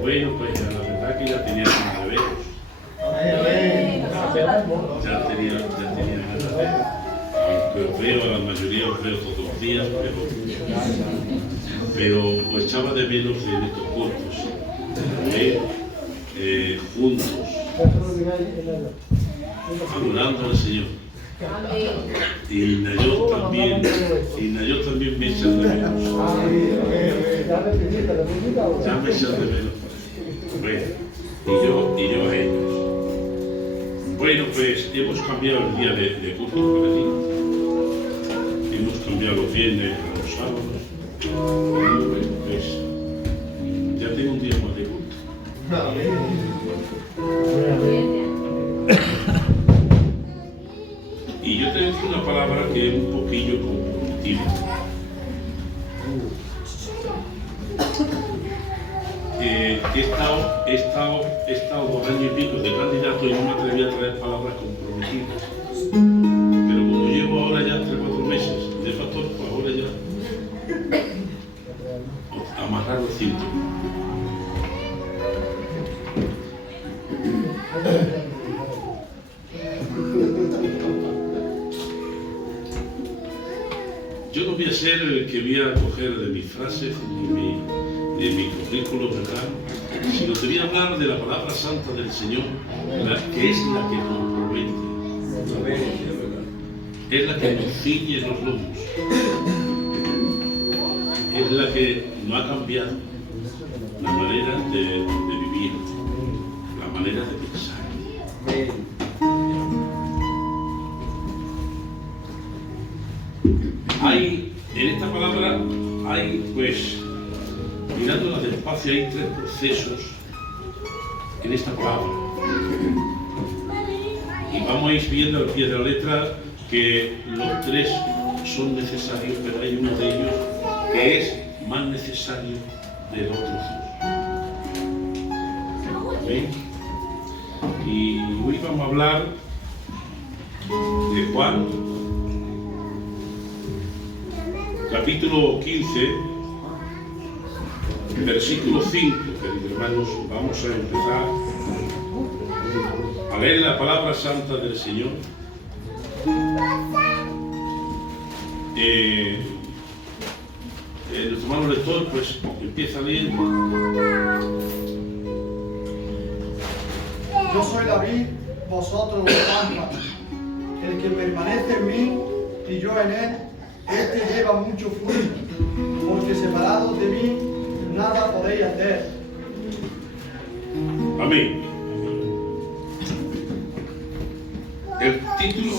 Bueno, pues la verdad que ya tenía ganas de veros. Ya tenía ganas de veros. Aunque os veo, a la mayoría os veo todos los días, pero os echaba de menos en estos cultos. Juntos, adorando al Señor. Y Nayot también me echa de menos. Ya me echan de menos. Bueno, y yo a ellos. Bueno, pues hemos cambiado el día de culto para ti. Hemos cambiado los viernes a los sábados. Bueno, pues ya tengo un día más de culto. Y yo te voy a decir una palabra que es un poquillo comprometida. He estado 2 años y pico de candidato y no me atreví a traer palabras comprometidas. Pero como llevo ahora ya 3 o 4 meses de pastor, pues ahora ya amarrar los cintos. Yo no voy a ser el que voy a coger de mis frases ni de mi currículum, ¿verdad? Sino te voy a hablar de la palabra santa del Señor, que es la que compromete, es la que nos ciñe los lomos, es la que no ha cambiado la manera de vivir, la manera de pensar. En esta palabra hay, pues, mirándola despacio, hay 3 procesos en esta palabra. Y vamos a ir viendo al pie de la letra que los 3 son necesarios, pero hay uno de ellos que es más necesario de los otros 2. ¿Ven? Y hoy vamos a hablar de Juan, capítulo 15, versículo 5, queridos hermanos. Vamos a empezar a leer la palabra santa del Señor. Nuestro hermano lector, pues, empieza a leer. Yo soy la vid, vosotros los pámpanos. El que permanece en mí y yo en él, este lleva mucho fruto, porque separados de mí nada podéis hacer. Amén. El título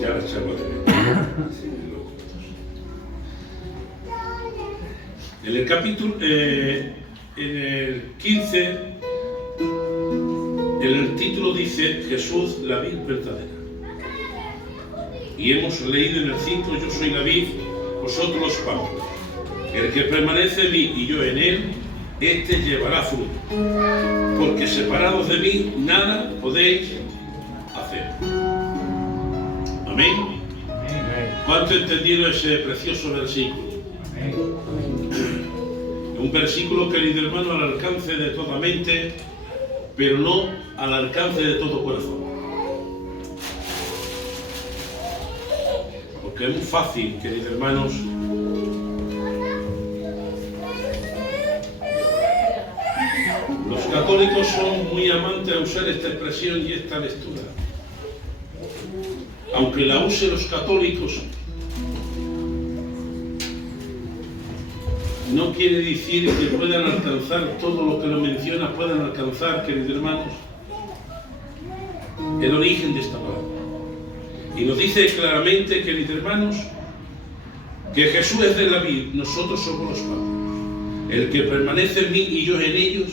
ya la charla de en el capítulo en el 15, en el título dice Jesús, la vid verdadera. Y hemos leído en el 5, yo soy la vid, vosotros los pámpanos. El que permanece en mí y yo en él, este llevará fruto. Porque separados de mí, nada podéis hacer. Amén. ¿Cuánto entendieron ese precioso versículo? Un versículo, querido hermano, al alcance de toda mente, pero no al alcance de todo corazón. Porque es muy fácil, queridos hermanos, los católicos son muy amantes a usar esta expresión y esta lectura. Aunque la usen los católicos, no quiere decir que puedan alcanzar todo lo que lo menciona, puedan alcanzar, queridos hermanos, el origen de esta palabra. Y nos dice claramente, queridos hermanos, que Jesús es de la vid, nosotros somos los pámpanos. El que permanece en mí y yo en ellos,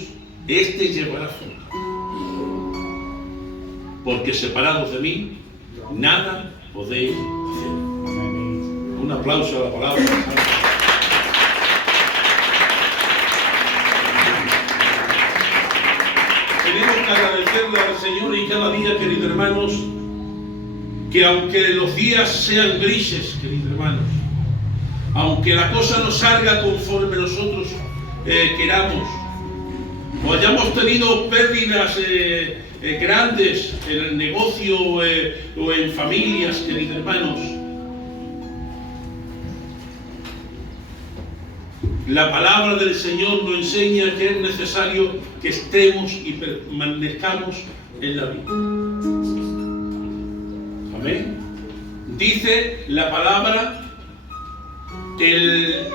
este llevará fruto. Porque separados de mí, nada podéis hacer. Un aplauso a la palabra. Tenemos que agradecerle al Señor y cada día, queridos hermanos, que aunque los días sean grises, queridos hermanos, aunque la cosa no salga conforme nosotros queramos, o hayamos tenido pérdidas grandes en el negocio o en familias, queridos hermanos, la palabra del Señor nos enseña que es necesario que estemos y permanezcamos en la vida. Amén. Dice la palabra que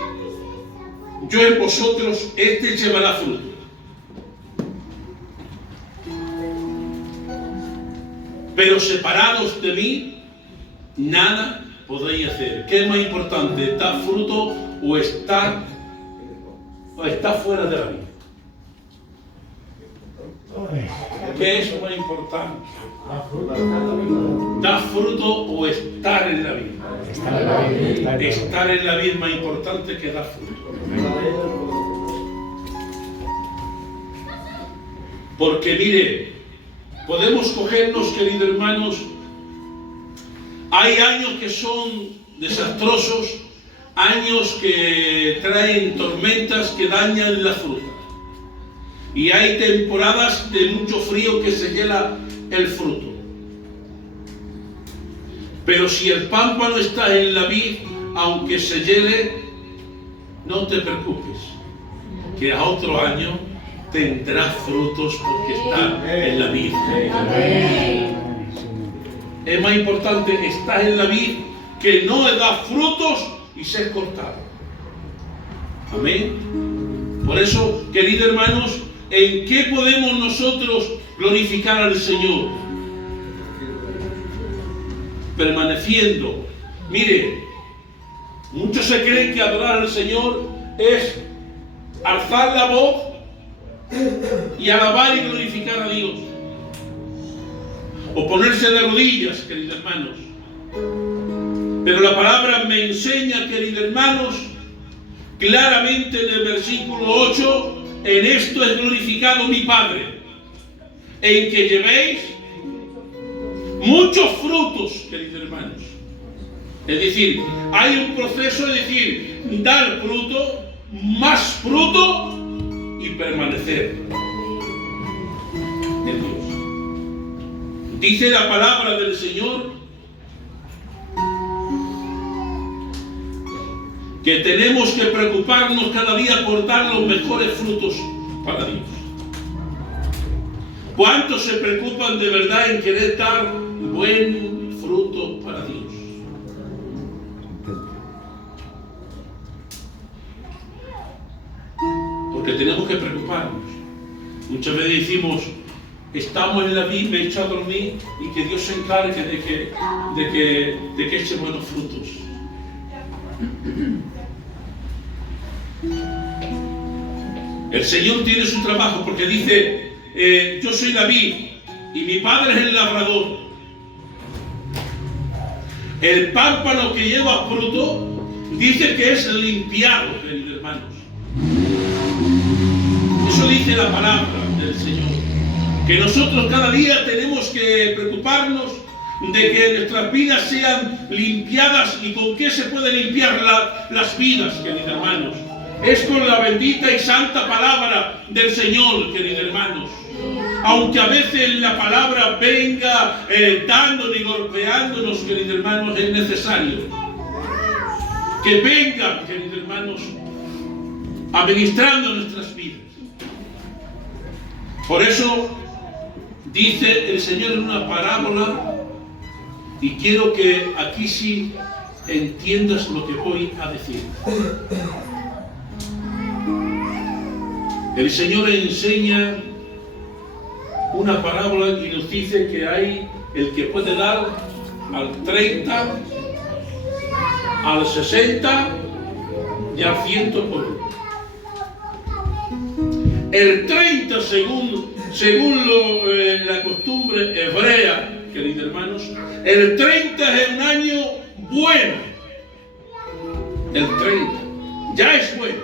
yo en vosotros, este llevará fruto. Pero separados de mí, nada podréis hacer. ¿Qué es más importante? ¿Dar fruto o estar fuera de la vida? ¿Qué es más importante? ¿Dar fruto o estar en la vida? Estar en la vida es más importante que dar fruto. Porque mire, podemos cogernos, queridos hermanos, hay años que son desastrosos, años que traen tormentas que dañan la fruta. Y hay temporadas de mucho frío que se hiela el fruto. Pero si el pámpano está en la vid, aunque se hiele, no te preocupes, que a otro año tendrás frutos porque está en la vid. Es más importante estar en la vid que no dar frutos y ser cortado. Amén. Por eso, queridos hermanos, ¿en qué podemos nosotros glorificar al Señor? Permaneciendo. Mire, muchos se creen que adorar al Señor es alzar la voz y alabar y glorificar a Dios, o ponerse de rodillas, queridos hermanos. Pero la palabra me enseña, queridos hermanos, claramente en el versículo 8, en esto es glorificado mi Padre, en que llevéis muchos frutos, queridos hermanos. Es decir, hay un proceso de decir, dar fruto, más fruto y permanecer en Dios. Dice la palabra del Señor que tenemos que preocuparnos cada día por dar los mejores frutos para Dios. ¿Cuántos se preocupan de verdad en querer dar buen fruto para Dios? Porque tenemos que preocuparnos. Muchas veces decimos, estamos en la vida, me he echado a dormir y que Dios se encargue de que eche buenos frutos. El Señor tiene su trabajo porque dice, yo soy la vid y mi Padre es el labrador. El pámpano que lleva fruto dice que es limpiado, queridos hermanos. Eso dice la palabra del Señor, que nosotros cada día tenemos que preocuparnos de que nuestras vidas sean limpiadas. ¿Y con qué se puede limpiar las vidas, queridos hermanos? Es con la bendita y santa palabra del Señor, queridos hermanos. Aunque a veces la palabra venga dándonos y golpeándonos, queridos hermanos, es necesario que vengan, queridos hermanos, administrando nuestras vidas. Por eso dice el Señor en una parábola, y quiero que aquí sí entiendas lo que voy a decir. El Señor enseña una parábola y nos dice que hay el que puede dar al 30, al 60 y al 100 por uno. El 30, según la costumbre hebrea, queridos hermanos, el 30 es un año bueno. El 30 ya es bueno.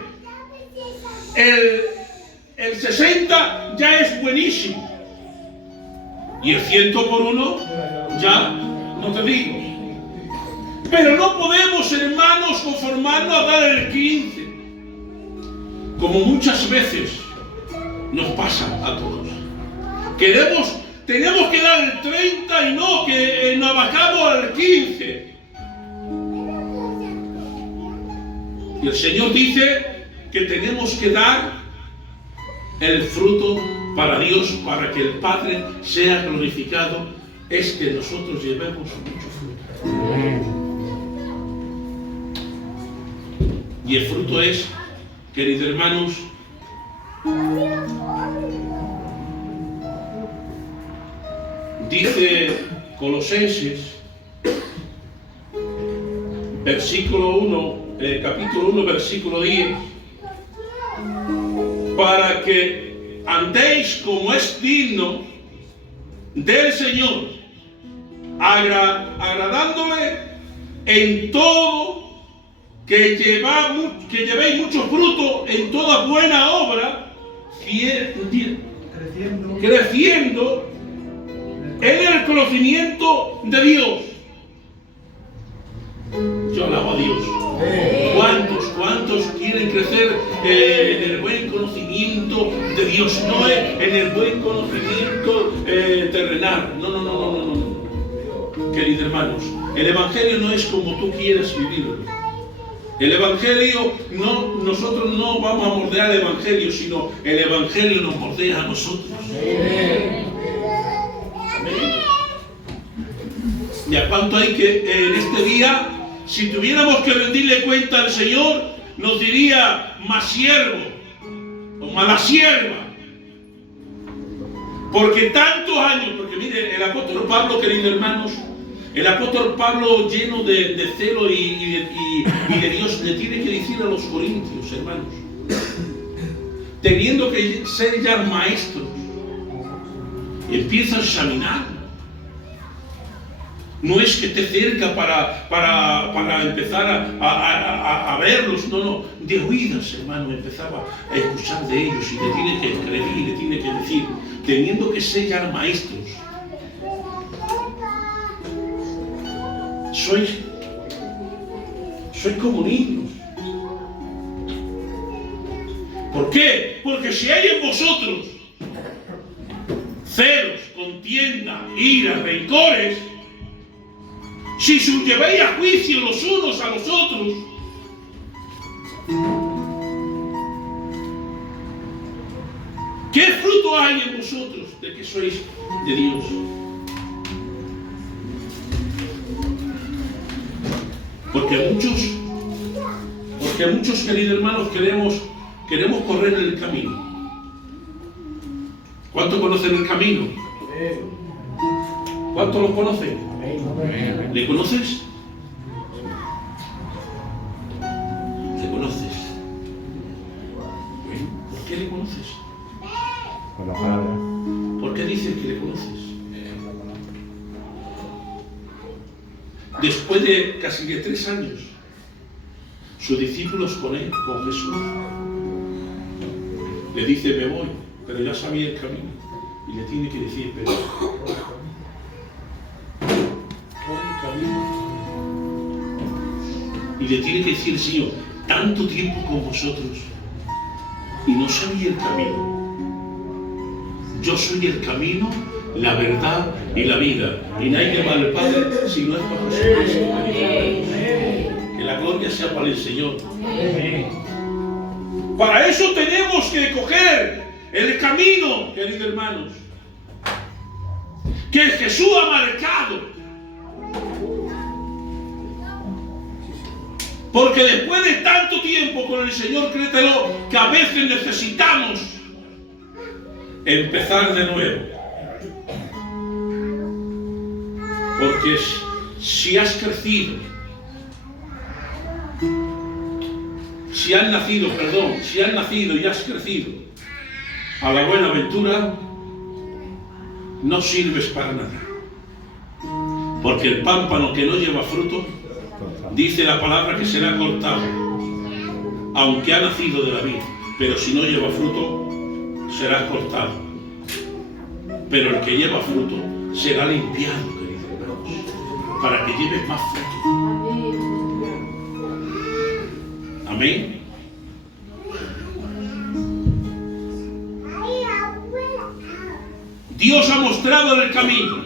El 60 ya es buenísimo. Y el 100 por uno ya no te digo. Pero no podemos, hermanos, conformarnos a dar el 15. Como muchas veces nos pasa a todos. Tenemos que dar el 30 y no que nos bajamos al 15. Y el Señor dice que tenemos que dar el fruto para Dios, para que el Padre sea glorificado, es que nosotros llevemos mucho fruto. Y el fruto es, queridos hermanos, dice Colosenses, capítulo 1, versículo 10, para que andéis como es digno del Señor, agradándole en todo, que llevéis mucho fruto en toda buena obra, creciendo en el conocimiento de Dios. Yo alabo a Dios. ¿Cuántos quieren crecer en el buen conocimiento de Dios? No en el buen conocimiento terrenal. No. Queridos hermanos, el Evangelio no es como tú quieres vivirlo. El Evangelio, nosotros no vamos a moldear el Evangelio, sino el Evangelio nos moldea a nosotros. Amén. ¿Y a cuánto hay que en este día, si tuviéramos que rendirle cuenta al Señor, nos diría más siervo o mala sierva? Porque tantos años, porque mire, el apóstol Pablo, queridos hermanos, el apóstol Pablo, lleno de celo y de Dios, le tiene que decir a los corintios, hermanos, teniendo que ser ya maestros, empieza a examinar. No es que esté cerca para empezar a verlos, no, de oídas, hermano, empezaba a escuchar de ellos y le tiene que escribir, le tiene que decir, teniendo que ser ya maestros. Sois como niños. ¿Por qué? Porque si hay en vosotros celos, contienda, ira, rencores, si os lleváis a juicio los unos a los otros, ¿qué fruto hay en vosotros de que sois de Dios? Porque muchos, queridos hermanos, queremos correr en el camino. ¿Cuántos conocen el camino? ¿Cuántos lo conocen? ¿Le conoces? ¿Le conoces? Bueno, ¿por qué le conoces? Por la palabra. ¿Por qué dices que le conoces? Después de casi 3 años, sus discípulos con Jesús, le dice, me voy, pero ya sabía el camino. Y le tiene que decir, pero por el camino. Y le tiene que decir, Señor, tanto tiempo con vosotros y no sabía el camino. Yo soy el camino, la verdad y la vida. Y nadie va al Padre si no es por Jesucristo. Que la gloria sea para el Señor. Para eso tenemos que coger el camino, queridos hermanos, que Jesús ha marcado. Porque después de tanto tiempo con el Señor, créetelo, que a veces necesitamos empezar de nuevo. Porque si has crecido, si has nacido y has crecido a la buena aventura, no sirves para nada. Porque el pámpano que no lleva fruto, dice la palabra que será cortado, aunque ha nacido de la vid, pero si no lleva fruto, será cortado. Pero el que lleva fruto será limpiado, queridos hermanos. para que lleves más fruto. Amén. Dios ha mostrado el camino.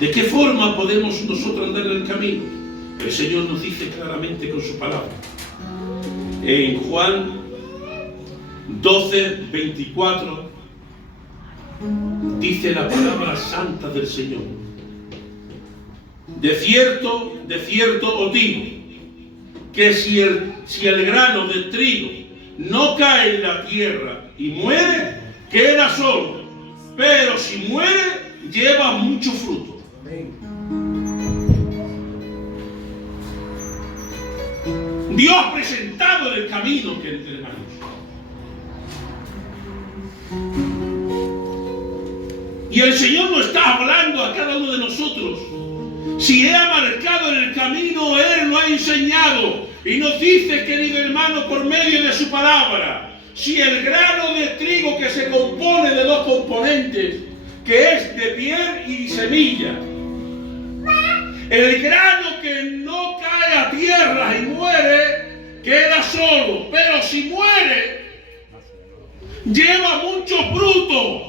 ¿De qué forma podemos nosotros andar en el camino? El Señor nos dice claramente con su palabra. En Juan 12, 24 dice la palabra santa del Señor. De cierto os digo, que si el grano de trigo no cae en la tierra y muere, queda solo. Pero si muere, lleva mucho fruto. Dios ha presentado el camino, queridos hermanos. Y el Señor nos está hablando a cada uno de nosotros. Si Él ha marcado en el camino, Él lo ha enseñado. Y nos dice, querido hermano, por medio de su palabra, si el grano de trigo que se compone de dos componentes, que es de piel y semilla, el grano que no cae a tierra y muere, queda solo. Pero si muere, lleva mucho fruto.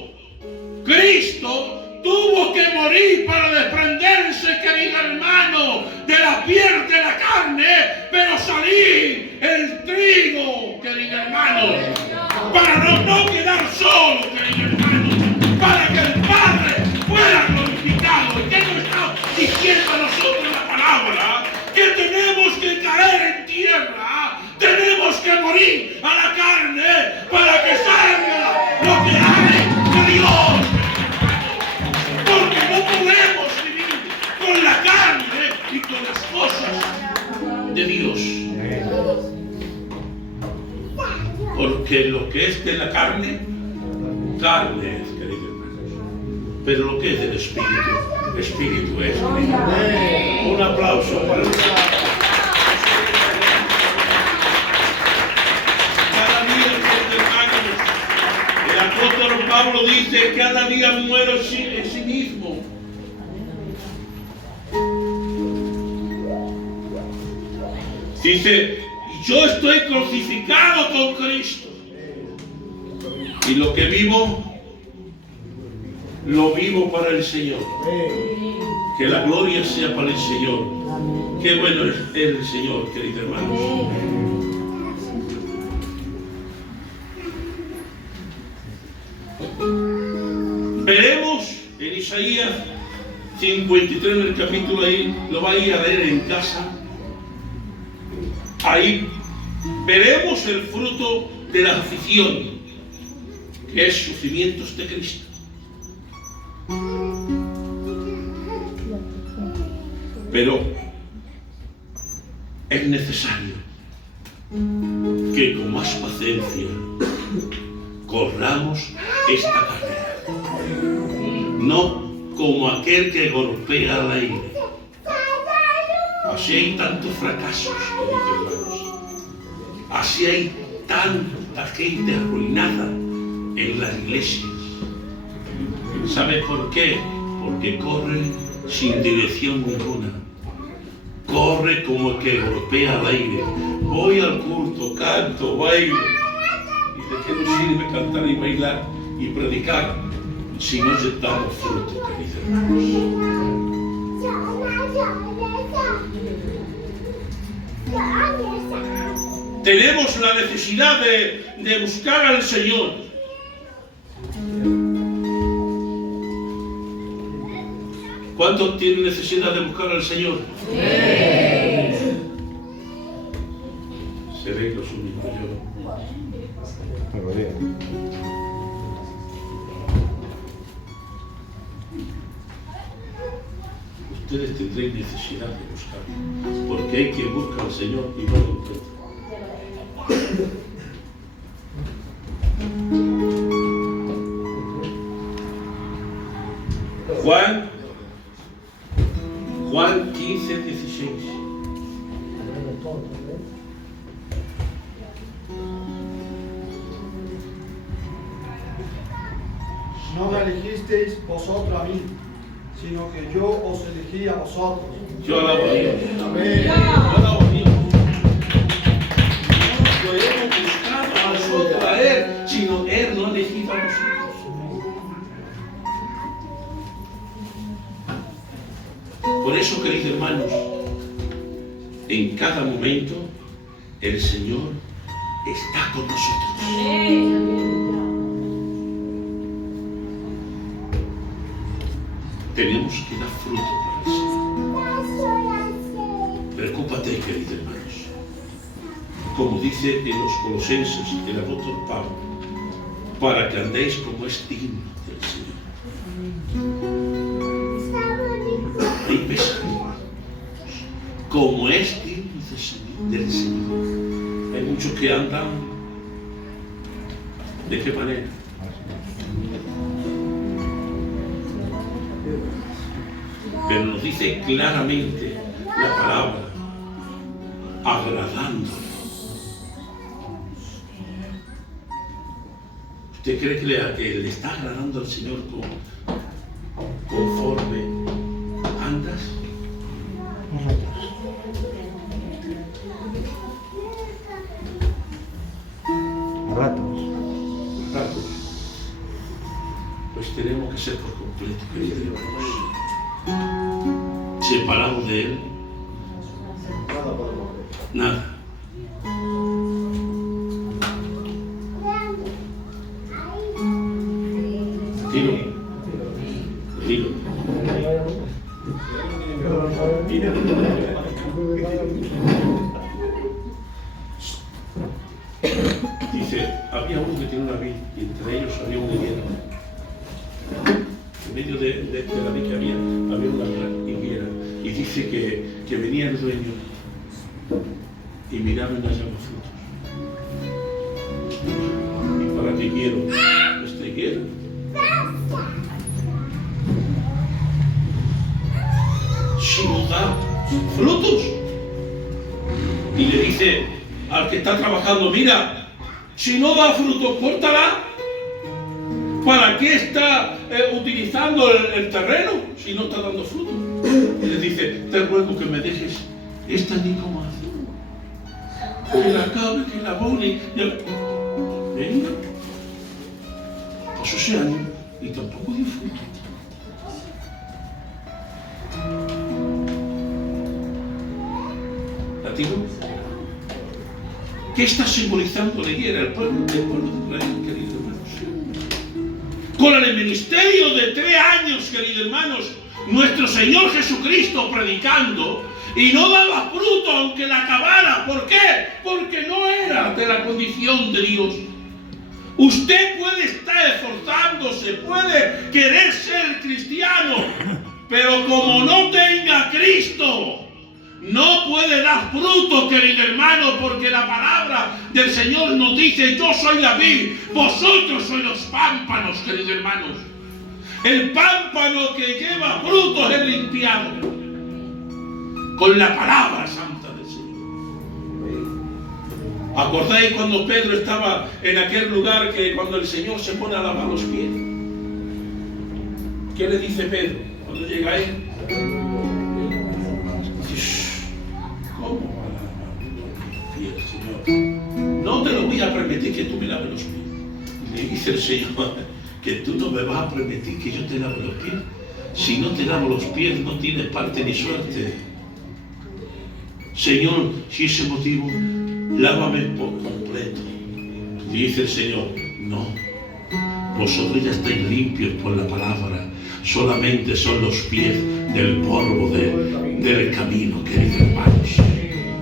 Cristo tuvo que morir para desprenderse, querido hermano, de la piel de la carne, pero salir el trigo, querido hermano, para no quedar solo, querido hermano, para que el Padre fuera glorificado. ¿Y qué nos está diciendo a nosotros la palabra? Que tenemos que caer en tierra, tenemos que morir a la carne para que salga lo que hay de Dios. Porque no podemos vivir con la carne y con las cosas de Dios. Porque lo que es de la carne, carne es, querido hermano. Pero lo que es del Espíritu, Espíritu es, querido hermano. Un aplauso para el Señor. Cada día, queridos hermanos, el apóstol Pablo dice, cada día muero en sí mismo. Dice, yo estoy crucificado con Cristo. Y lo que vivo, lo vivo para el Señor. Que la gloria sea para el Señor. Qué bueno es el Señor, queridos hermanos. Veremos en Isaías 53, en el capítulo ahí, lo vais a leer en casa. Ahí veremos el fruto de la aflicción, que es sufrimientos de Cristo. Pero es necesario que con más paciencia corramos esta carrera, no como aquel que golpea al aire. Así hay tantos fracasos, queridos hermanos. Así hay tanta gente arruinada en las iglesias. ¿Sabe por qué? Porque corre sin dirección ninguna. Corre como el que golpea al aire. Voy al culto, canto, bailo. ¿Y de qué nos sirve cantar y bailar y predicar si no damos fruto, queridos hermanos? Tenemos la necesidad de buscar al Señor. ¿Cuántos tienen necesidad de buscar al Señor? Sí. Seréis los únicos, yo. Ustedes tendréis necesidad de buscarlo, porque hay quien busca al Señor y no lo encuentra. Juan 15, 16. No me elegisteis vosotros a mí, sino que yo os elegí a vosotros. Yo alabo a Dios. Amén. Yo alabo a Dios. No lo hemos buscado a nosotros, a Él, sino Él nos ha elegido a nosotros. Por eso, queridos hermanos, en cada momento el Señor está con nosotros. Tenemos que dar fruto para el Señor. Preocúpate, queridos hermanos. Como dice en los Colosenses el apóstol Pablo, para que andéis como es digno del Señor. Ahí ves, como es digno del Señor. Hay muchos que andan. ¿De qué manera? Pero nos dice claramente la palabra, agradándolo. ¿Usted cree que le está agradando al Señor conforme andas? Ratos. Pues tenemos que ser por completo, queridos hermanos. Separados de Él, nada. Dilo. Dice, había uno que tiene una vid y entre ellos había un higuero. En medio de la vid que había una higuera. Y dice que venía el dueño y miraba y no hallaba frutos. ¿Y para qué quiero esta higuera? Si no da frutos. Y le dice al que está trabajando, mira, si no da frutos, córtala. ¿Para qué está utilizando el terreno si no está dando frutos? Y le dice, te ruego que me dejes esta ni como hace. Que la acabe, que la abone. Venga. Pasó ese año y tampoco dio fruto. ¿Latigo? ¿Qué está simbolizando la higuera? El pueblo de Israel, queridos hermanos. Con el ministerio de 3 años, queridos hermanos, nuestro Señor Jesucristo predicando y no daba fruto aunque la acabara. ¿Por qué? Porque no era de la condición de Dios. Usted puede estar esforzándose, puede querer ser cristiano, pero como no tenga a Cristo, no puede dar fruto, querido hermano, porque la palabra del Señor nos dice, yo soy la vid, vosotros sois los pámpanos, queridos hermanos. El pámpano que lleva frutos es limpiado con la palabra santa del Señor. ¿Acordáis cuando Pedro estaba en aquel lugar que cuando el Señor se pone a lavar los pies? ¿Qué le dice Pedro cuando llega a él? ¿Cómo va a lavar los pies, Señor? No te lo voy a permitir que tú me laves los pies. Y le dice el Señor, que tú no me vas a permitir que yo te lave los pies. Si no te lavo los pies, no tienes parte ni suerte. Señor, si ese motivo, lávame por completo. Y dice el Señor, no. Vosotros ya estáis limpios por la palabra. Solamente son los pies del polvo del camino, queridos hermanos.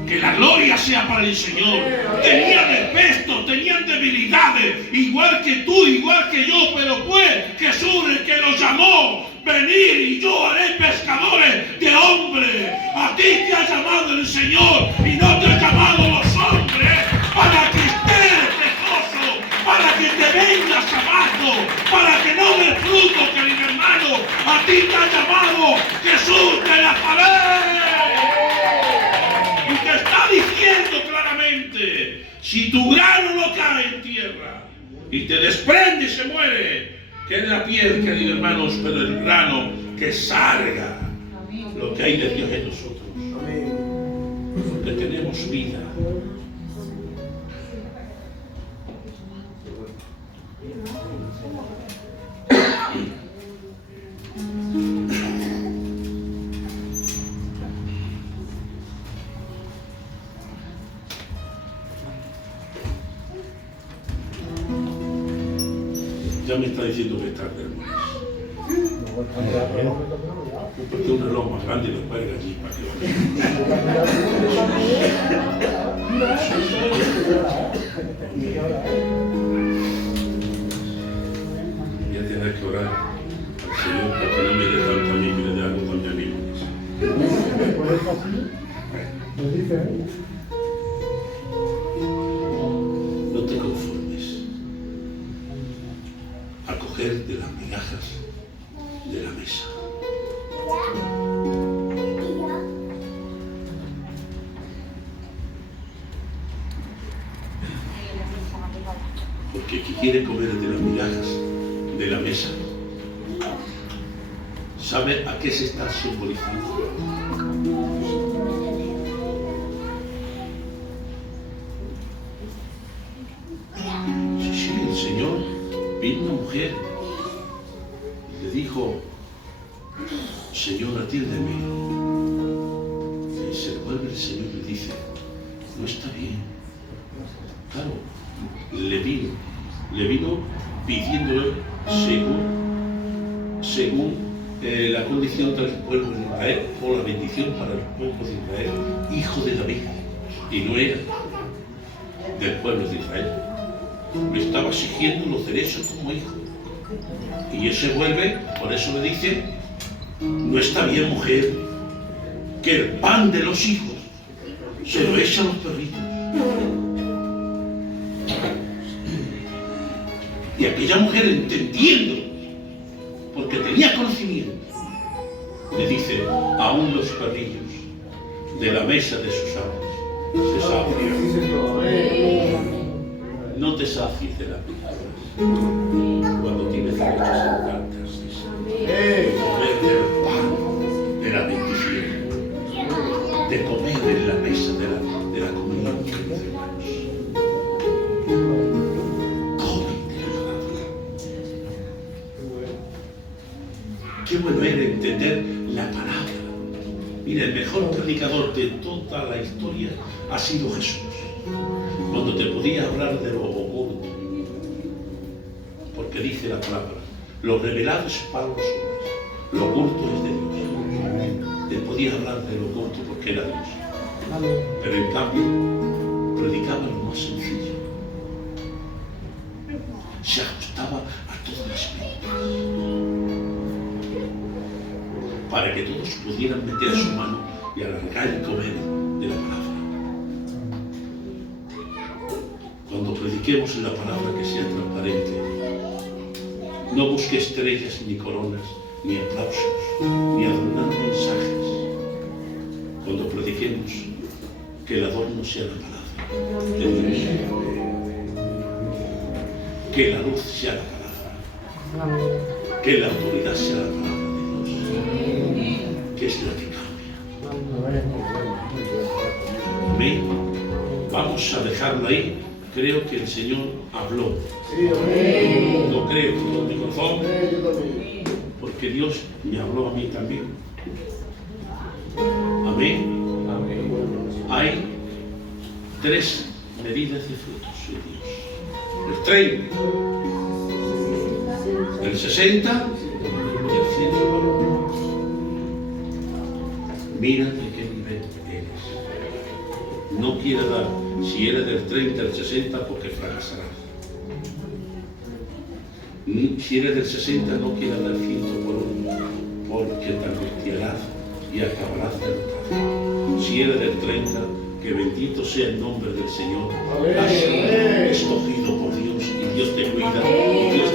Que la gloria sea para el Señor. Tenían defectos, tenían debilidades, igual que tú, igual que yo, pero fue Jesús el que los llamó. Venir y yo haré pescadores de hombres. A ti te ha llamado el Señor y no te ha llamado los hombres para que estés pecoso, para que te vengas abajo, para que no des fruto, querido hermano. A ti te ha llamado Jesús de Nazaret. Y te está diciendo claramente, si tu grano no cae en tierra y te desprende y se muere, que es la piel, queridos hermanos, pero el grano que salga lo que hay de Dios en nosotros. Porque tenemos vida. Ya me está diciendo que está hermanos. Porque un reloj más grande lo cuelga allí para que voy a tener que orar al Señor para que no me dé tanto a mí, que le dé algo también a mí. No te conformes a coger de las migajas de la mesa. Porque quien quiere comer de las migajas de la mesa, ¿sabe a qué se está simbolizando? Sí, el Señor vino una mujer y le dijo: Señor, atiéndeme. Y se vuelve el Señor y le dice: no está bien. Claro, le vino pidiéndole según la condición del pueblo de Israel, o la bendición para el pueblo de Israel, hijo de David, y no era del pueblo de Israel. Le estaba exigiendo los derechos como hijo. Y él se vuelve, por eso le dice: no está bien, mujer, que el pan de los hijos se lo echan los perritos. Y aquella mujer, entendiendo, porque tenía conocimiento, le dice: aún los perrillos de la mesa de sus amos se sacian. No te sacies de la vida cuando tienes derecho a sentarte así. Comer del pan de la bendición, de comer en la mesa de la comunión con los hermanos. Come de la palabra. Qué bueno era entender la palabra. Mira, el mejor predicador de toda la historia ha sido Jesús. Cuando te podía hablar de lo oculto, porque dice la palabra: lo revelado es para los hombres, lo oculto es de Dios. Te podía hablar de lo oculto porque era Dios, pero en cambio predicaba lo más sencillo, se ajustaba a todas las medidas para que todos pudieran meter su mano y alargar y comer de la palabra. Cuando prediquemos la palabra, que sea transparente. No busque estrellas, ni coronas, ni aplausos, ni adornar mensajes. Cuando prediquemos, que el adorno sea la palabra de Dios. Que la luz sea la palabra. Que la autoridad sea la palabra de Dios. Que es la que cambia. Amén. Vamos a dejarlo ahí. Creo que el Señor habló. Lo creo con todo mi corazón, porque Dios me habló a mí también. Amén. Hay 3 medidas de frutos en Dios: el 30, el 60 y el 100. Mira de qué nivel eres. No quiera dar. Si eres del 30 al 60, porque fracasarás. Si eres del 60, no quieras dar 100 por 1, porque te angustiarás y acabarás derrotado. Si eres del 30, que bendito sea el nombre del Señor. Has sido escogido por Dios, y Dios te cuida, y Dios